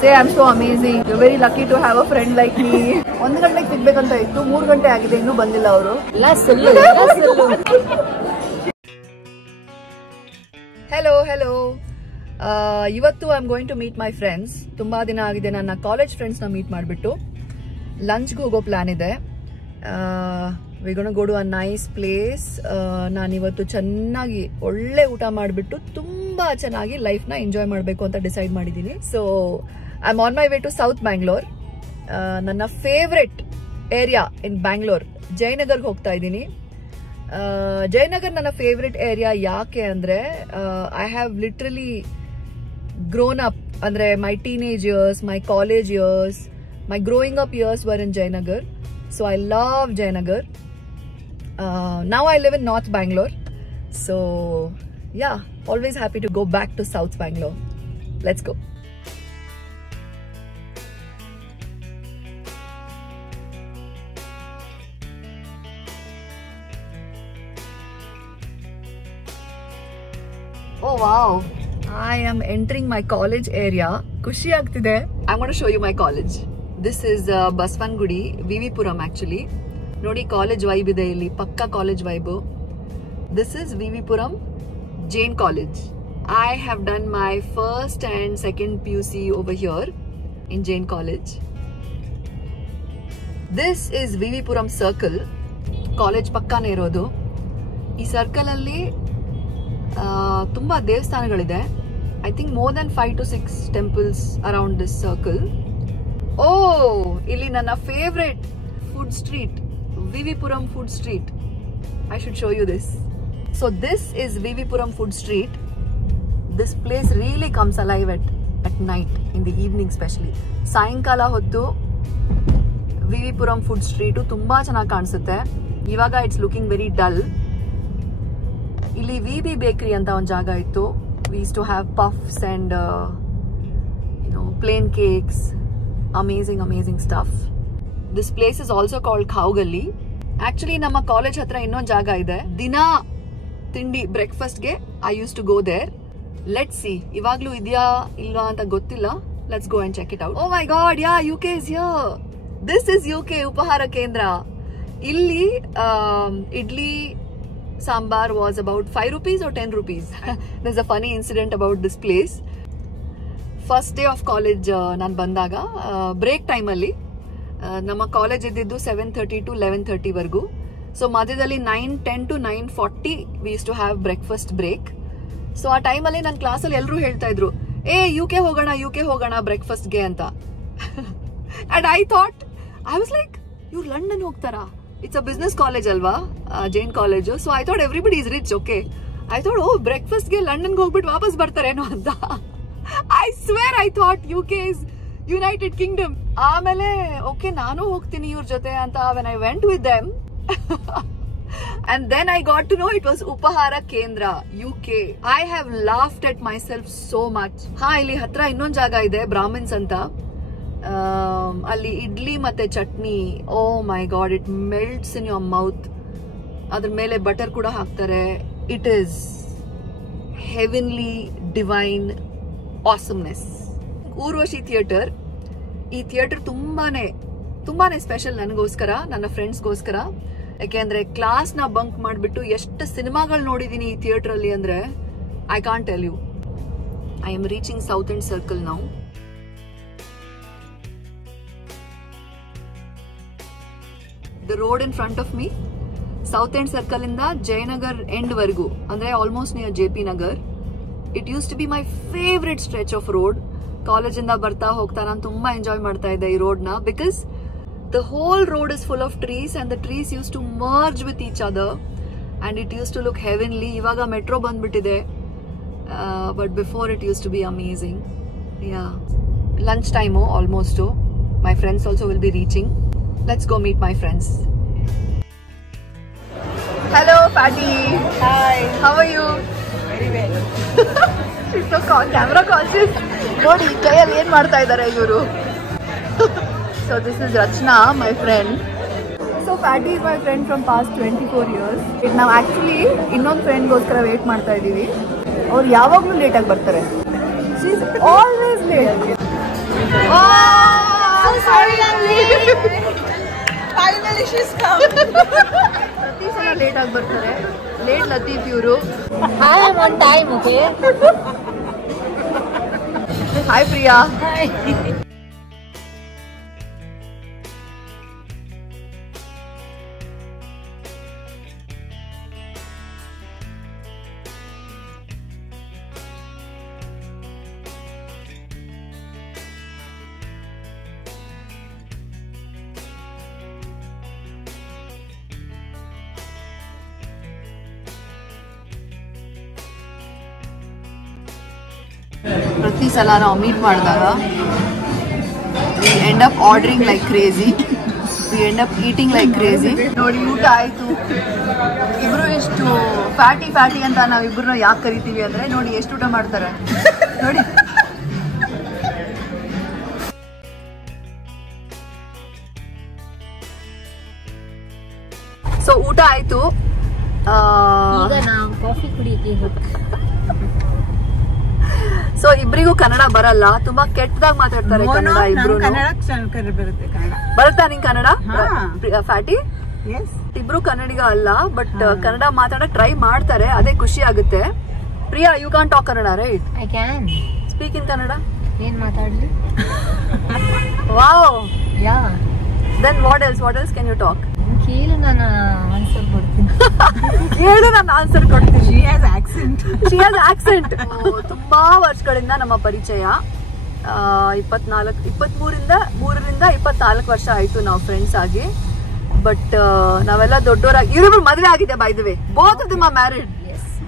Say I'm so amazing. You're very lucky to have a friend like me. 1 ಗಂಟೆಗೆ ಸಿಗ್ಬೇಕಂತ ಇತ್ತು, 3 ಗಂಟೆ ಆಗಿದೆ, ಇನ್ನೂ ಬಂದಿಲ್ಲ ಅವರು. ಹೆಲೋ ಇವತ್ತು I am going to meet my friends. ತುಂಬಾ ದಿನ ಆಗಿದೆ ನನ್ನ ಕಾಲೇಜ್ ಫ್ರೆಂಡ್ಸ್ನ ಮೀಟ್ ಮಾಡಿಬಿಟ್ಟು. ಲಂಚ್ಗೆ ಹೋಗೋ ಪ್ಲಾನ್ ಇದೆ. We gonna go to a nice place. ನಾನಿವತ್ತು ಚೆನ್ನಾಗಿ ಒಳ್ಳೆ ಊಟ ಮಾಡಿಬಿಟ್ಟು ತುಂಬಾ ಚೆನ್ನಾಗಿ ಲೈಫ್ನ ಎಂಜಾಯ್ ಮಾಡಬೇಕು ಅಂತ ಡಿಸೈಡ್ ಮಾಡಿದ್ದೀನಿ. So I am on my way to south Bangalore. ನನ್ನ ಫೇವ್ರೆಟ್ ಏರಿಯಾ ಇನ್ ಬ್ಯಾಂಗ್ಳೂರ್ ಜಯನಗರ್ಗೆ ಹೋಗ್ತಾ ಇದ್ದೀನಿ. ಜಯನಗರ್ ನನ್ನ ಫೇವ್ರೆಟ್ ಏರಿಯಾ ಯಾಕೆ ಅಂದ್ರೆ I have literally grown up. ಅಂದ್ರೆ my teenage years, my college years, my growing up years were in Jayanagar. So I love Jayanagar. Now I live in North Bangalore. So yeah, always happy to go back to South Bangalore. Let's go. Oh wow, I am entering my college area. Kushi agtide. I'm going to show you my college. This is Basavangudi, VV Puram actually. ನೋಡಿ college vibe ಇದೆ ಇಲ್ಲಿ, ಪಕ್ಕಾ college vibe. This is VV Puram Jain College. I have done my first and second PUC over here in Jain College. This is VV Puram Circle. College ಪಕ್ಕಾನೇ ಇರೋದು. ಈ circle ಅಲ್ಲಿ ತುಂಬಾ ದೇವಸ್ಥಾನಗಳಿದೆ. I think more than 5 to 6 temples around this circle. Oh, ಇಲ್ಲಿ ನನ್ನ favourite food street, VV Puram Food Street. I should show you this. So this is VV Puram Food Street. This place really comes alive at night, in the evening especially. ಸಾಯಂಕಾಲ ಹೊತ್ತು VV Puram Food Street ತುಂಬಾ ಚೆನ್ನಾಗಿ ಕಾಣಿಸುತ್ತೆ. ಇವಾಗ it's looking very dull. ಇಲ್ಲಿ VB bakery ಅಂತ ಒಂದು ಜಾಗ ಇತ್ತು. We used to have puffs and plain cakes. Amazing stuff. This place is also called Khawgalli. Actually ನಮ್ಮ ಕಾಲೇಜ್ ಹತ್ರ ಇನ್ನೊಂದು ಜಾಗ ಇದೆ. ದಿನ ತಿಂಡಿ ಬ್ರೇಕ್ಫಾಸ್ಟ್ಗೆ I used to go there. Let's see. ಇವಾಗ್ಲೂ ಇದೆಯಾ ಇಲ್ವಾ ಅಂತ ಗೊತ್ತಿಲ್ಲ. Let's go and check it out. Oh my god, yeah, UK is here. This is UK ಉಪಹಾರ ಕೇಂದ್ರ. ಇಲ್ಲಿ idli sambar was about 5 rupees or 10 rupees. There's a funny incident about this place. First day of college ನಾನು ಬಂದಾಗ break ಟೈಮಲ್ಲಿ ನಮ್ಮ college ಇದ್ದಿದ್ದು 7:30 to 11:30 ವರೆಗೂ. So ಮಧ್ಯದಲ್ಲಿ 9:10 to 9:40 we use to have breakfast break. So ಆ ಟೈಮಲ್ಲಿ ನನ್ನ ಕ್ಲಾಸಲ್ಲಿ ಎಲ್ಲರೂ ಹೇಳ್ತಾ ಇದ್ರು, UK ಹೋಗೋಣ ಬ್ರೇಕ್ಫಾಸ್ಟ್ಗೆ ಅಂತ. ಅಂಡ್ ಐ ವಾಸ್ ಲೈಕ್, ಇವ್ರು ಲಂಡನ್ ಹೋಗ್ತಾರಾ? ಇಟ್ಸ್ ಅ ಬಿಸ್ನೆಸ್ ಕಾಲೇಜ್ ಅಲ್ವಾ, Jain college. So I thought everybody is rich. Okay, I thought ಬ್ರೇಕ್ಫಾಸ್ಟ್ಗೆ ಲಂಡನ್ಗೆ ಹೋಗ್ಬಿಟ್ಟು ವಾಪಸ್ ಬರ್ತಾರೇನೋ ಅಂತ. I swear I thought UK is United Kingdom. ಆಮೇಲೆ ಓಕೆ ನಾನು ಹೋಗ್ತೀನಿ ಇವ್ರ ಜೊತೆ ಅಂತ when I went with them and then I got to know it was ಉಪಹಾರ ಕೇಂದ್ರ UK. I have laughed at myself so much. ಇಲ್ಲಿ ಹತ್ರ ಇನ್ನೊಂದು ಜಾಗ ಇದೆ, ಬ್ರಾಹ್ಮಿನ್ಸ್ ಅಂತ. ಅಲ್ಲಿ ಇಡ್ಲಿ ಮತ್ತೆ chutney, oh my god, it melts in your mouth. ಅದ್ರ ಮೇಲೆ ಬಟರ್ ಕೂಡ ಹಾಕ್ತಾರೆ. It is heavenly divine awesomeness. Urvashi theatre. ಈ ಥಿಯೇಟರ್ ತುಂಬಾನೇ ಸ್ಪೆಷಲ್ ನನಗೋಸ್ಕರ, ನನ್ನ ಫ್ರೆಂಡ್ಸ್ಗೋಸ್ಕರ. ಯಾಕೆಂದ್ರೆ ಕ್ಲಾಸ್ನ ಬಂಕ್ ಮಾಡಿಬಿಟ್ಟು ಎಷ್ಟು ಸಿನಿಮಾಗಳು ನೋಡಿದೀನಿ ಈ ಥಿಯೇಟರ್ ಅಲ್ಲಿ ಅಂದ್ರೆ I can't tell you. I am reaching South End Circle now. The road in front of me, South End Circle ಇಂದ ಜಯನಗರ್ ಎಂಡ್ ವರೆಗೂ, ಅಂದ್ರೆ almost near JP Nagar. It use to be my favourite stretch of road. ಕಾಲೇಜಿಂದ ಬರ್ತಾ ಹೋಗ್ತಾ ನಾನು ತುಂಬಾ enjoy ಮಾಡ್ತಾ ಇದ್ದೆ ಈ ರೋಡ್ ನ, because the whole road is full of trees and the trees use to merge with each other and it use to look heavenly. ಇವಾಗ ಮೆಟ್ರೋ ಬಂದ್ಬಿಟ್ಟಿದೆ, but before it use to be amazing. Yeah, lunch time almost. My friends also will be reaching. Let's go meet my friends. Hello Patty. Hi. How are you? Very well. She's so camera conscious. ನೋಡಿ ಕೈಯಲ್ಲಿ ಏನ್ ಮಾಡ್ತಾ ಇದ್ದಾರೆ ಇವರು. So this is Rachna, my friend. So Patty is my friend from past 24 years. ನಾವು actually ಇನ್ನೊಂದು ಫ್ರೆಂಡ್ಗೋಸ್ಕರ wait ಮಾಡ್ತಾ ಇದ್ದೀವಿ. ಅವ್ರು ಯಾವಾಗಲೂ ಲೇಟಾಗಿ ಬರ್ತಾರೆ. She is always late. ಪ್ರತಿ ಸಲ ಲೇಟ್ ಆಗಿ ಬರ್ತಾರೆ. ಲೇಟ್ ಲತೀಫ್ ಇವರು. ಹಾಯ್ ಪ್ರಿಯಾ. ಪ್ರತಿ ಸಲ ನಾವು ಮೀಟ್ ಮಾಡಿದಾಗ we end up ordering like crazy, we end up eating like crazy. ನೋಡಿ ಊಟ ಆಯ್ತು. ಇಬ್ರು ಎಷ್ಟು ಫ್ಯಾಟಿ ಅಂತ ನಾವಿಬ್ರು ಯಾಕೆ ಕರಿತೀವಿ ಅಂದ್ರೆ ನೋಡಿ ಎಷ್ಟು ಊಟ ಮಾಡ್ತಾರೆ ನೋಡಿ. ಸೊ ಊಟ ಆಯ್ತು. ಈಗ ನಾವು ಕಾಫಿ ಕುಡಿಯಕ್ಕೆ. ಸೊ ಇಬ್ರಿಗೂ ಕನ್ನಡ ಬರಲ್ಲ, ತುಂಬಾ ಕೆಟ್ಟದಾಗ ಮಾತಾಡ್ತಾರೆ ಕನ್ನಡ ಇಬ್ರು. ಬರುತ್ತಾ ನಿಂಗೆ ಕನ್ನಡ ಫ್ಯಾಟಿ? ಇಬ್ರು ಕನ್ನಡಿಗ ಅಲ್ಲ, ಬಟ್ ಕನ್ನಡ ಮಾತಾಡಕ್ ಟ್ರೈ ಮಾಡ್ತಾರೆ, ಅದೇ ಖುಷಿ ಆಗುತ್ತೆ. Priya, you can talk Kannada right? I can speak in Kannada. ಏನ್ ಮಾತಾಡ್ಲಿ? Wow. Yeah. Then what else can you talk? ಕೇಳು, ನಾನು ಆನ್ಸರ್ ಕೊಡ್ತೀನಿ. ಕೇಳು, ನಾನು ಆನ್ಸರ್ ಕೊಡ್ತೀನಿ. She has accent. ತುಂಬಾ ವರ್ಷಗಳಿಂದ ನಮ್ಮ ಪರಿಚಯ. 23 ವರ್ಷ ಆಯ್ತು ನಾವು ಫ್ರೆಂಡ್ಸ್ ಆಗಿ. ಬಟ್ ನಾವೆಲ್ಲ ದೊಡ್ಡವರಾಗಿ, ಇವರಿಬ್ರು ಮದುವೆ ಆಗಿದೆ by the way. Both of them are married.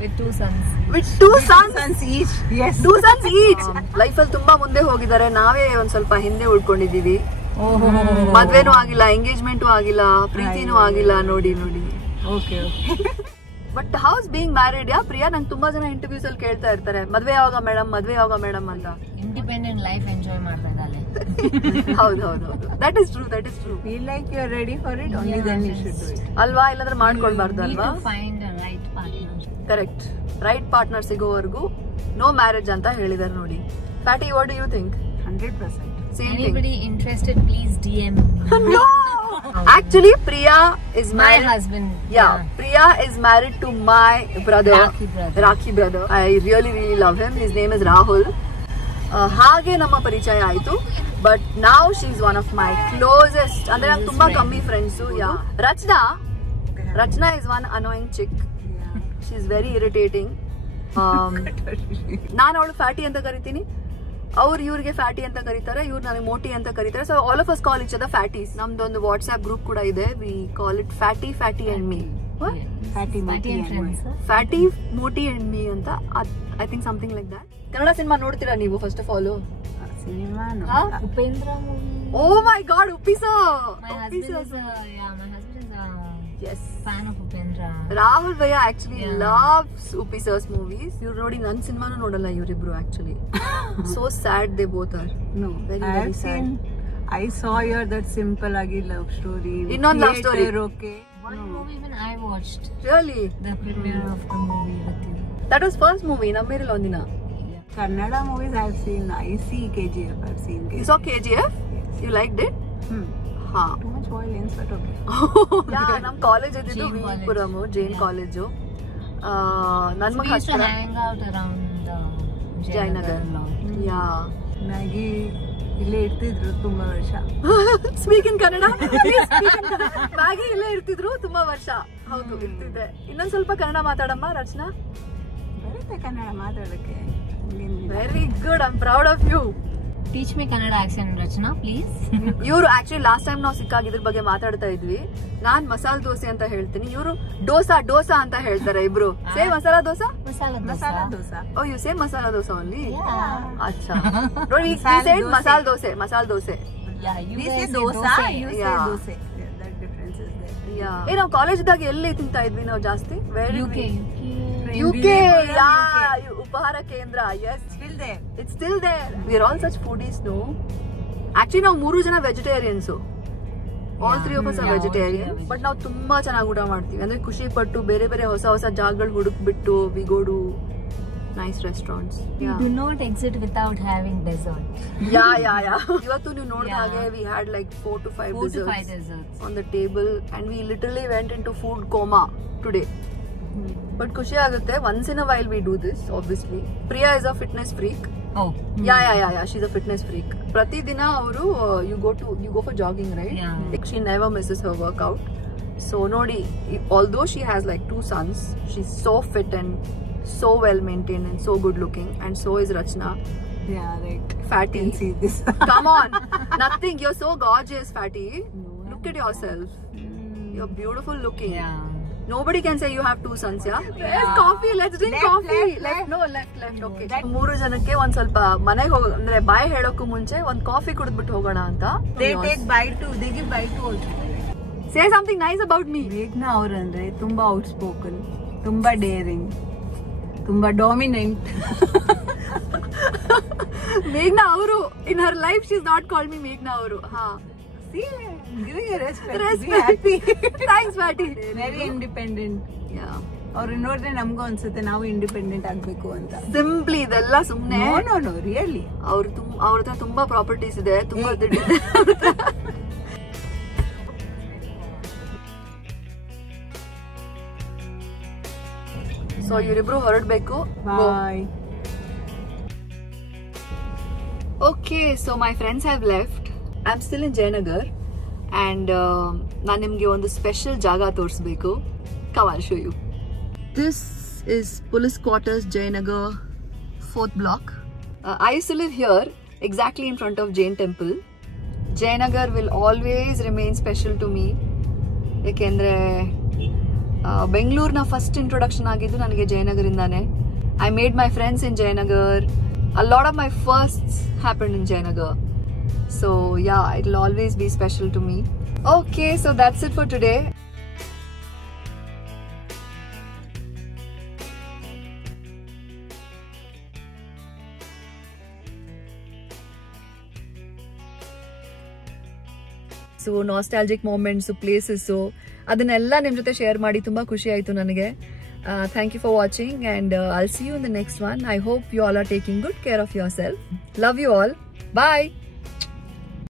With two sons. With two sons each. Yes. 2 sons each. Life ಅಲ್ಲಿ ತುಂಬಾ ಮುಂದೆ ಹೋಗಿದ್ದಾರೆ, ನಾವೇ ಒಂದ್ ಸ್ವಲ್ಪ ಹಿಂದೆ ಉಳ್ಕೊಂಡಿದೀವಿ. ಮದ್ವೆನೂ ಆಗಿಲ್ಲ, ಎಂಗೇಜ್ಮೆಂಟು ಆಗಿಲ್ಲ, ಪ್ರೀತಿನೂ ಆಗಿಲ್ಲ. ನೋಡಿ. ಬಟ್ ಹೌಸ್ ಬೀಯಿಂಗ್ ಮ್ಯಾರಿಡ್ ಯಾ ಪ್ರಿಯಾ? ನಂಗೆ ತುಂಬಾ ಜನ ಇಂಟರ್ವ್ಯೂಸ್ ಅಲ್ಲಿ ಕೇಳ್ತಾ ಇರ್ತಾರೆ, ಮದ್ವೆ ಯಾವಾಗ ಮೇಡಮ್ ಅಂತ. ಇಂಡಿಪೆಂಡೆಂಟ್ ಲೈಫ್ ಎಂಜಾಯ್ ಮಾಡ್ತಾ ಇದ್ದಾಳೆ. ಹೌದು. That is true. Feel like you are ready for it, only then you should do it. ಅಲ್ವಾ? ಇಲ್ಲಾಂದ್ರೆ ಮಾಡ್ಕೊಳ್ಬಾರ್ದು ಅಲ್ವಾ? Find a right partner. Correct. Right partner ಸಿಗೋವರೆಗೂ ನೋ ಮ್ಯಾರೇಜ್ ಅಂತ ಹೇಳಿದಾರೆ ನೋಡಿ. Fatty, what do you think? 100%. Anybody interested, please DM. No. Actually, Priya is married. My husband. Yeah, Priya is married to my brother. Rakhi brother. I really love him. His name is Rahul. ಹಾಗೆ ನಮ್ಮ ಪರಿಚಯ ಆಯ್ತು. But now she is one of my closest. ಅಂದ್ರೆ ನಂಗೆ ತುಂಬಾ ಕಮ್ಮಿ friends. Yeah. Rachana is one annoying chick. She is very irritating. ನಾನು ಅವಳು ಫ್ಯಾಟಿ ಅಂತ ಕರಿತೀನಿ, ಅವ್ರು ಇವ್ರಿಗೆ ಫ್ಯಾಟಿ ಅಂತ ಕರೀತಾರೆ, ಇವ್ರು ನನಗೆ ಮೋಟಿ ಅಂತ ಕರೀತಾರೆ. So all of us call each other fatties. ನಮ್ದೊಂದು ವಾಟ್ಸ್ಆಪ್ ಗ್ರೂಪ್ ಕೂಡ ಇದೆ. We call it fatty and me. Fatty, ಮೋಟಿ ಅಂಡ್ ಮೀ ಅಂತ. I think something like that. Kannada cinema ನೋಡ್ತೀರಾ ನೀವು? First of all cinema Upendra movie. Oh my god, Uppi sir. My husband is Yes. fan of Upendra. Rahul Bhaiya actually loves Uppi sir's movies. You ನೋಡಿ ನನ್ನ ಸಿನಿಮಾನು ನೋಡಲ್ಲ ಇವರಿಬ್ರು actually. So sad they both are. No, very sad. I saw your that simple agi love story. Innond love story. Okay. One movie when I watched. Really? The premiere of the movie with you. That was first movie ನಮ್ಮೇರಲ್ಲ ಒಂದಿನ. Kannada movies I have seen. I see KGF. I have seen KGF. You saw KGF? Yes. You liked it? ಹಾ. Too much violence, but okay. ನಮ್ college ಇದ್ದಿದ್ದು ವಿಪುರಂ, Jain college. ನನ್ ಮಗ hang out around Jayanagar. ಯಾ. Maggi ಇಲ್ಲೇ ಇರ್ತಿದ್ರು ತುಂಬಾ ವರ್ಷ. Speak in Kannada. ಮ್ಯಾಗಿ ಇಲ್ಲೇ ಇರ್ತಿದ್ರು ತುಂಬಾ ವರ್ಷ. ಹೌದು, ಇರ್ತಿದ್ದೆ. ಇನ್ನೊಂದ್ ಸ್ವಲ್ಪ ಕನ್ನಡ ಮಾತಾಡಮ್ಮ ರಚನಾ. ಬರುತ್ತೆ ಕನ್ನಡ ಮಾತಾಡಕ್ಕೆ. Very good, I am proud of you. Teach me Kannada accent, Rachna, please. ಇವರು ಆಕ್ಚುಲಿ ಲಾಸ್ಟ್ ಟೈಮ್ ನಾವು ಸಿಕ್ಕಾಗ ಇದ್ರ ಬಗ್ಗೆ ಮಾತಾಡ್ತಾ ಇದ್ವಿ. ನಾನ್ ಮಸಾಲ ದೋಸೆ ಅಂತ ಹೇಳ್ತೀನಿ, ಇವರು ಡೋಸಾ ಅಂತ ಹೇಳ್ತಾರೆ. ಇಬ್ರು same masala dosa. Masala dosa. Oh, you same masala dosa only. ಅಚ್ಚಾ. We said masala dose. Yeah, you say dosa, you say dosa. That difference is there. Yeah. ನಾವು ಕಾಲೇಜ್ ಇದ್ದಾಗ ಎಲ್ಲಿ ತಿಂತಾ ಇದ್ವಿ ನಾವು ಜಾಸ್ತಿ? UK. ಉಪಹಾರ ಕೇಂದ್ರ. Yes, Still there. it's still there. We are all such foodies, no? Actually ನಾವು 3 ಜನ vegetarians. All 3 of us are vegetarian. But ನಾವು ತುಂಬಾ ಚೆನ್ನಾಗಿ ಊಟ ಮಾಡ್ತೀವಿ. ಅಂದ್ರೆ ಖುಷಿ ಪಟ್ಟು ಬೇರೆ ಬೇರೆ ಹೊಸ ಜಾಗಗಳು ಹುಡುಕ್ಬಿಟ್ಟು we go to nice restaurants. You do not exit without having dessert. Yeah. ಇವತ್ತು ನೀವು ನೋಡಿದ ಹಾಗೆ we had like 4 to 5 desserts on the table and we literally went into food coma today. But ಖುಷಿ ಆಗುತ್ತೆ, once in a while we do this obviously. Priya is a fitness freak. Oh. Yeah, she's a fitness freak. ಪ್ರತಿ ದಿನ ಅವರು you go for jogging, right? Yeah. Like she never misses her workout. So nodi, although she has like 2 sons, she's so fit and so well maintained and so good looking, and so is Rachna. Yeah, right. Fatty. I can see this. Come on. Nothing. You're so gorgeous, Fatty. Look at yourself. You're beautiful looking. Yeah. Nobody can say you have 2 sons, yeah? Where's coffee? Let's drink coffee. Left. Okay. 3 ಜನಕ್ಕೆ ಒಂದ್ ಸ್ವಲ್ಪ ಮನೆಗೆ ಹೋಗ ಅಂದ್ರೆ ಬಾಯ್ ಹೇಳೋಕ್ಕೂ ಮುಂಚೆ ಒಂದ್ coffee ಕುಡಿದ್ಬಿಟ್ಟು ಹೋಗೋಣ ಅಂತ. They take bite too. They give bite too also. Say something nice about me. ಮೇಘ್ನಾ ಅವರಂದ್ರೆ ತುಂಬಾ ಔಟ್ಸ್ಪೋಕನ್, ತುಂಬಾ ಡೇರಿಂಗ್, ತುಂಬಾ ಡಾಮಿನೆಂಟ್. ಮೇಘ್ನಾ ಅವರು in her life she's not called me ಮೇಘ್ನಾ ಅವರು. ಹಾ. See, giving a respect. Respect. Be happy. Thanks, Fatty. Very independent. Yeah. ಅವ್ರು ನೋಡಿದ್ರೆ ನಮಗೂ ಅನ್ಸುತ್ತೆ ನಾವು ಇಂಡಿಪೆಂಡೆಂಟ್ ಆಗ್ಬೇಕು ಅಂತ. ಸಿಂಪ್ಲಿ ಇದೆಲ್ಲ ಸುಮ್ನೆ. No, really. ಅವ್ರ ಹತ್ರ ತುಂಬಾ ಪ್ರಾಪರ್ಟೀಸ್ ಇದೆ, ತುಂಬಾ ದುಡ್ಡಿದೆ. ಸೊ ಇವರಿಬ್ರು ಹೊರಡ್ಬೇಕು. Bye. Okay, so my friends have left. I'm still in Jayanagar and ನಾನು ನಿಮಗೆ ಒಂದು ಸ್ಪೆಷಲ್ ಜಾಗ ತೋರಿಸ್ಬೇಕು. Come, I'll show you. This is Police Quarters, Jayanagar, 4th block. I used to live here, exactly in front of Jain Temple. Jayanagar will always remain special to me. ಯಾಕೆಂದ್ರೆ ಬೆಂಗಳೂರಿನ first introduction ಆಗಿದ್ದು ನನಗೆ ಜಯನಗರಿಂದಾನೆ. I made my friends in Jayanagar. A lot of my firsts happened in Jayanagar. So yeah, it'll always be special to me. Okay, so that's it for today. So nostalgic moments, places, so ಅದನ್ನೆಲ್ಲ ನಿಮ್ಮ ಜೊತೆ share ಮಾಡಿ ತುಂಬಾ ಖುಷಿ ಆಯ್ತು ನನಗೆ. Thank you for watching and I'll see you in the next one. I hope you all are taking good care of yourself. Love you all. Bye.